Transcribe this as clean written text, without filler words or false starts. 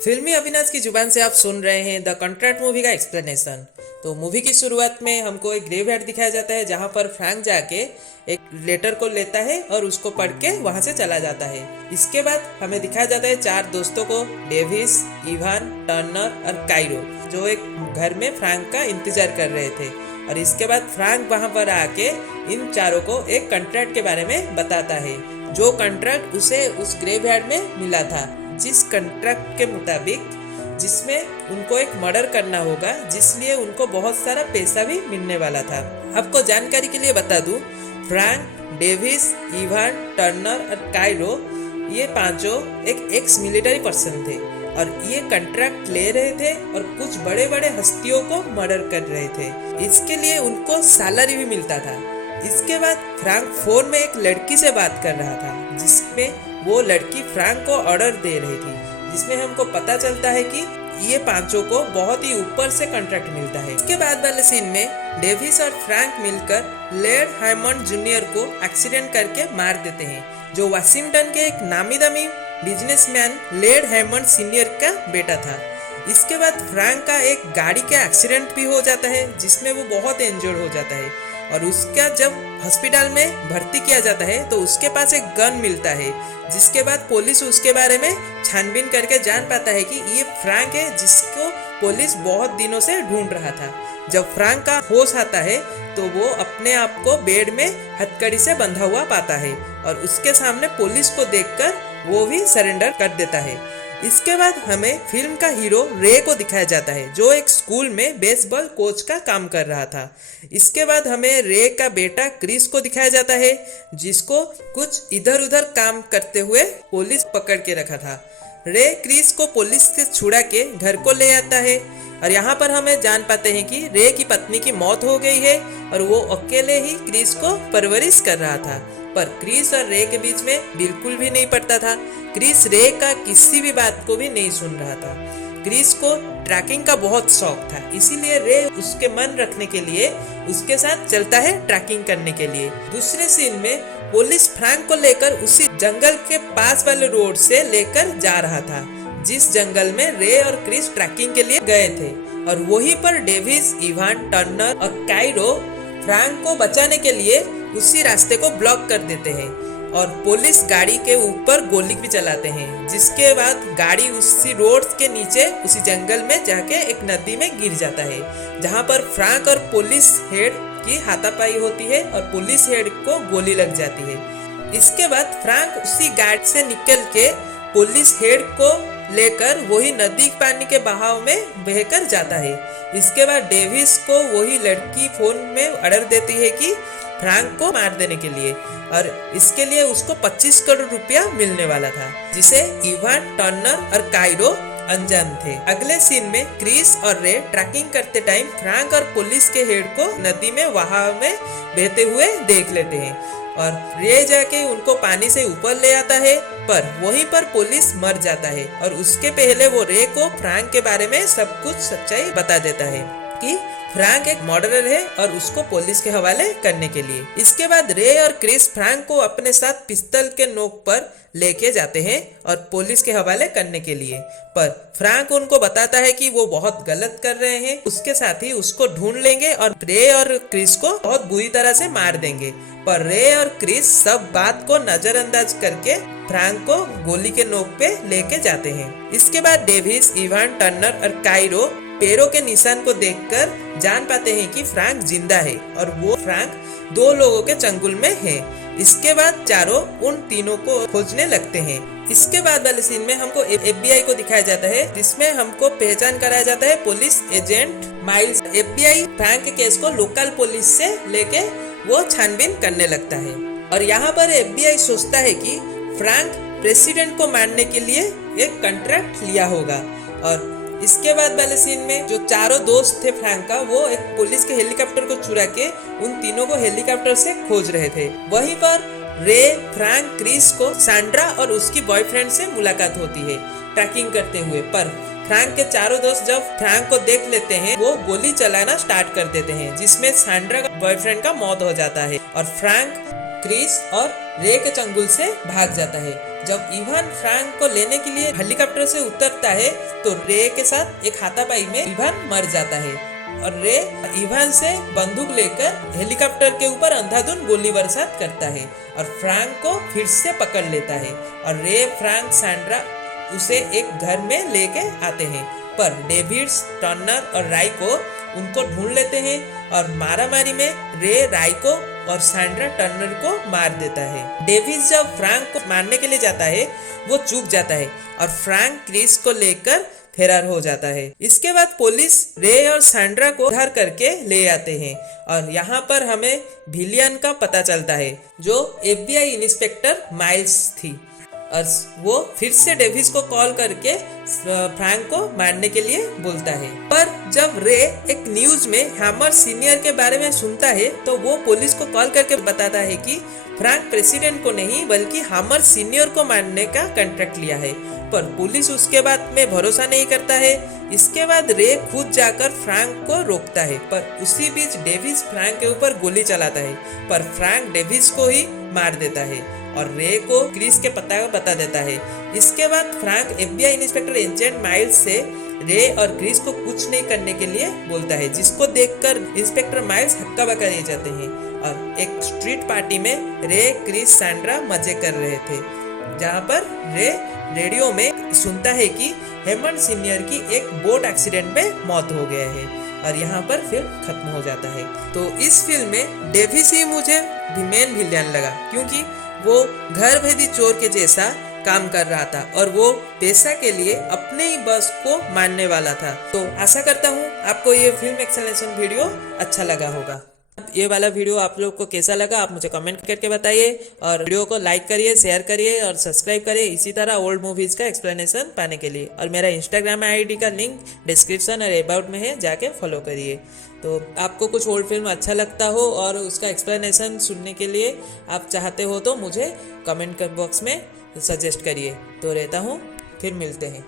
फिल्मी अविनाश की जुबान से आप सुन रहे हैं द कॉन्ट्रैक्ट मूवी का एक्सप्लेनेशन। तो मूवी की शुरुआत में हमको एक ग्रेवयार्ड दिखाया जाता है जहां पर फ्रैंक जाके एक लेटर को लेता है और उसको पढ़ के वहां से चला जाता है। इसके बाद हमें दिखाया जाता है चार दोस्तों को, डेविस, इवान, टर्नर और काइरो, जो एक घर में फ्रैंक का इंतजार कर रहे थे। और इसके बाद फ्रैंक वहां पर आके इन चारों को एक कॉन्ट्रैक्ट के बारे में बताता है, जो कॉन्ट्रैक्ट उसे उस ग्रेवयार्ड में मिला था, जिस कॉन्ट्रैक्ट के मुताबिक जिसमें उनको एक मर्डर करना होगा, जिसलिए उनको बहुत सारा पैसा भी मिलने वाला था। आपको जानकारी के लिए बता दूं, फ्रैंक, डेविस, इवान, टर्नर और काइरो, ये पांचों एक एक्स मिलिट्री पर्सन थे और ये कॉन्ट्रैक्ट ले रहे थे और कुछ बड़े बड़े हस्तियों को मर्डर कर रहे थे। इसके लिए उनको सैलरी भी मिलता था। इसके बाद फ्रैंक फोन में एक लड़की से बात कर रहा था, जिसमें वो लड़की फ्रैंक को ऑर्डर दे रही थी, जिसमें हमको पता चलता है कि ये पांचों को बहुत ही ऊपर से कॉन्ट्रैक्ट मिलता है। इसके बाद वाले सीन में डेविस और फ्रैंक मिलकर लेड हायमंड जूनियर को एक्सीडेंट करके मार देते हैं, जो वाशिंगटन के एक नामी दामी बिजनेसमैन लेड हायमंड सीनियर का बेटा था। इसके बाद फ्रैंक का एक गाड़ी का एक्सीडेंट भी हो जाता है, जिसमें वो बहुत इंजर्ड हो जाता है और उसका जब हॉस्पिटल में भर्ती किया जाता है तो उसके पास एक गन मिलता है, जिसके बाद पुलिस उसके बारे में छानबीन करके जान पाता है कि ये फ्रैंक है, जिसको पुलिस बहुत दिनों से ढूंढ रहा था। जब फ्रैंक का होश आता है तो वो अपने आप को बेड में हथकड़ी से बंधा हुआ पाता है और उसके सामने पुलिस को देखकर वो भी सरेंडर कर देता है। इसके बाद हमें फिल्म का हीरो रे को दिखाया जाता है, जो एक स्कूल में बेसबॉल कोच का काम कर रहा था। इसके बाद हमें रे का बेटा क्रिस को दिखाया जाता है, जिसको कुछ इधर उधर काम करते हुए पुलिस पकड़ के रखा था। रे क्रिस को पुलिस से छुड़ा के घर को ले आता है और यहाँ पर हमें जान पाते हैं कि रे की पत्नी की मौत हो गई है और वो अकेले ही क्रिस को परवरिश कर रहा था। पर क्रिस और रे के बीच में बिल्कुल भी नहीं पड़ता था। क्रिस रे का किसी भी बात को भी नहीं सुन रहा था। क्रिस को ट्रैकिंग का बहुत शौक था, इसीलिए रे उसके मन रखने के लिए उसके साथ चलता है ट्रैकिंग करने के लिए। दूसरे सीन में पुलिस फ्रैंक को लेकर उसी जंगल के पास वाले रोड से लेकर जा रहा था, जिस जंगल में रे और क्रिस ट्रैकिंग के लिए गए थे। और वहीं पर डेविस, इवान, टर्नर और काइरो फ्रैंक को बचाने के लिए उसी रास्ते को ब्लॉक कर देते हैं और पुलिस गाड़ी के ऊपर गोली भी चलाते हैं, जिसके बाद गाड़ी उसी रोड के नीचे उसी जंगल में जाके एक नदी में गिर जाता है, जहां पर फ्रैंक और पुलिस हेड की हाथापाई होती है और पुलिस हेड को गोली लग जाती है। इसके बाद फ्रैंक उसी गाड़ी से निकल के पुलिस हेड को लेकर वही नदी पानी के बहाव में बहकर जाता है। इसके बाद डेविस को वही लड़की फोन में ऑर्डर देती है कि फ्रैंक को मार देने के लिए, और इसके लिए उसको 25 करोड़ रुपया मिलने वाला था, जिसे इवान, टर्नर और काइरो अनजान थे। अगले सीन में क्रिस और रे ट्रैकिंग करते टाइम फ्रैंक और पुलिस के हेड को नदी में बहाव में बहते हुए देख लेते हैं और रे जाके उनको पानी से ऊपर ले आता है, पर वहीं पर पुलिस मर जाता है और उसके पहले वो रे को फ्रैंक के बारे में सब कुछ सच्चाई बता देता है कि फ्रैंक एक मर्डरर है और उसको पुलिस के हवाले करने के लिए। इसके बाद रे और क्रिस फ्रैंक को अपने साथ पिस्तौल के नोक पर लेके जाते हैं और पुलिस के हवाले करने के लिए, पर फ्रैंक उनको बताता है कि वो बहुत गलत कर रहे हैं, उसके साथ ही उसको ढूंढ लेंगे और रे और क्रिस को बहुत बुरी तरह से मार देंगे। पर रे और क्रिस सब बात को नजरअंदाज करके फ्रैंक को गोली के नोक पे लेके जाते हैं। इसके बाद डेविस, इवान, टर्नर और काइरो पैरों के निशान को देखकर जान पाते हैं कि फ्रैंक जिंदा है और वो फ्रैंक दो लोगों के चंगुल में है। इसके बाद चारों उन तीनों को खोजने लगते हैं। इसके बाद वाले सीन में हमको FBI को दिखाया जाता है, जिसमें हमको पहचान कराया जाता है police agent miles. FBI Frank के केस को लोकल पुलिस से लेके वो छानबीन करने लगता है और यहाँ पर FBI सोचता है कि फ्रैंक प्रेसिडेंट को मारने के लिए एक कॉन्ट्रैक्ट लिया होगा। और इसके बाद वाले सीन में जो चारों दोस्त थे फ्रैंक का, वो एक पुलिस के हेलीकॉप्टर को चुरा के उन तीनों को हेलीकॉप्टर से खोज रहे थे। वहीं पर रे, फ्रैंक, क्रिस को सैंड्रा और उसकी बॉयफ्रेंड से मुलाकात होती है ट्रैकिंग करते हुए। पर फ्रैंक के चारों दोस्त जब फ्रैंक को देख लेते हैं, वो गोली चलाना स्टार्ट कर देते हैं, जिसमें सैंड्रा का बॉयफ्रेंड का मौत हो जाता है और फ्रैंक क्रिस और रे के चंगुल से भाग जाता है। जब इवान फ्रैंक को लेने के लिए हेलीकॉप्टर से उतरता है तो रे के साथ एक हाथापाई में इवान मर जाता है और रे इवान से बंदूक लेकर हेलीकॉप्टर के ऊपर अंधाधुंध गोली बरसात करता है और फ्रैंक को फिर से पकड़ लेता है और रे, फ्रैंक, सैंड्रा उसे एक घर में लेके आते हैं। पर डेविड्स, टर्नर और राय को उनको ढूंढ लेते हैं और मारामारी में रे राय को और सैंड्रा टर्नर को मार देता है। डेविस जब फ्रैंक को मारने के लिए जाता है वो चूक जाता है और फ्रैंक क्रिस को लेकर फरार हो जाता है। इसके बाद पुलिस रे और सैंड्रा को उद्धार करके ले आते हैं और यहाँ पर हमें विलियन का पता चलता है जो FBI इंस्पेक्टर माइल्स थी और वो फिर से डेविस को कॉल करके फ्रैंक को मारने के लिए बोलता है। पर जब रे एक न्यूज में हैमर सीनियर के बारे में सुनता है तो वो पुलिस को कॉल करके बताता है कि फ्रैंक प्रेसिडेंट को नहीं बल्कि हैमर सीनियर को मारने का कॉन्ट्रैक्ट लिया है। पर पुलिस उसके बाद में भरोसा नहीं करता है। इसके बाद रे खुद जाकर फ्रैंक को रोकता है पर उसी बीच डेविस फ्रैंक के ऊपर गोली चलाता है पर फ्रैंक डेविस को ही मार देता है और रे को क्रिस के पता बता देता है। इसके बाद Frank FBI inspector agent miles से रे और क्रिस को कुछ नहीं करने के लिए बोलता है, जिसको देखकर इंस्पेक्टर माइल्स हक्का बक्का रह जाते हैं और एक स्ट्रीट पार्टी में रे, क्रिस, सैंड्रा मजे कर रहे थे जहाँ पर रे रेडियो में सुनता है कि हेमंड सीनियर की एक बोट एक्सीडेंट में मौत हो गया है और यहाँ पर फिल्म खत्म हो जाता है। तो इस फिल्म में डेविस ही मुझे मेन विलेन लगा क्योंकि वो घर भेदी चोर के जैसा काम कर रहा था और वो पैसा के लिए अपने ही बॉस को मारने वाला था। तो आशा करता हूँ आपको ये फिल्म एक्सप्लेनेशन वीडियो अच्छा लगा होगा। ये वाला वीडियो आप लोग को कैसा लगा आप मुझे कमेंट करके बताइए और वीडियो को लाइक करिए, शेयर करिए और सब्सक्राइब करिए इसी तरह ओल्ड मूवीज का एक्सप्लेनेशन पाने के लिए। और मेरा इंस्टाग्राम ID का लिंक डिस्क्रिप्शन और अबाउट में है, जाके फॉलो करिए। तो आपको कुछ ओल्ड फिल्म अच्छा लगता हो और उसका एक्सप्लेनेशन सुनने के लिए आप चाहते हो तो मुझे कमेंट बॉक्स में सजेस्ट करिए। तो रहता हूँ, फिर मिलते हैं।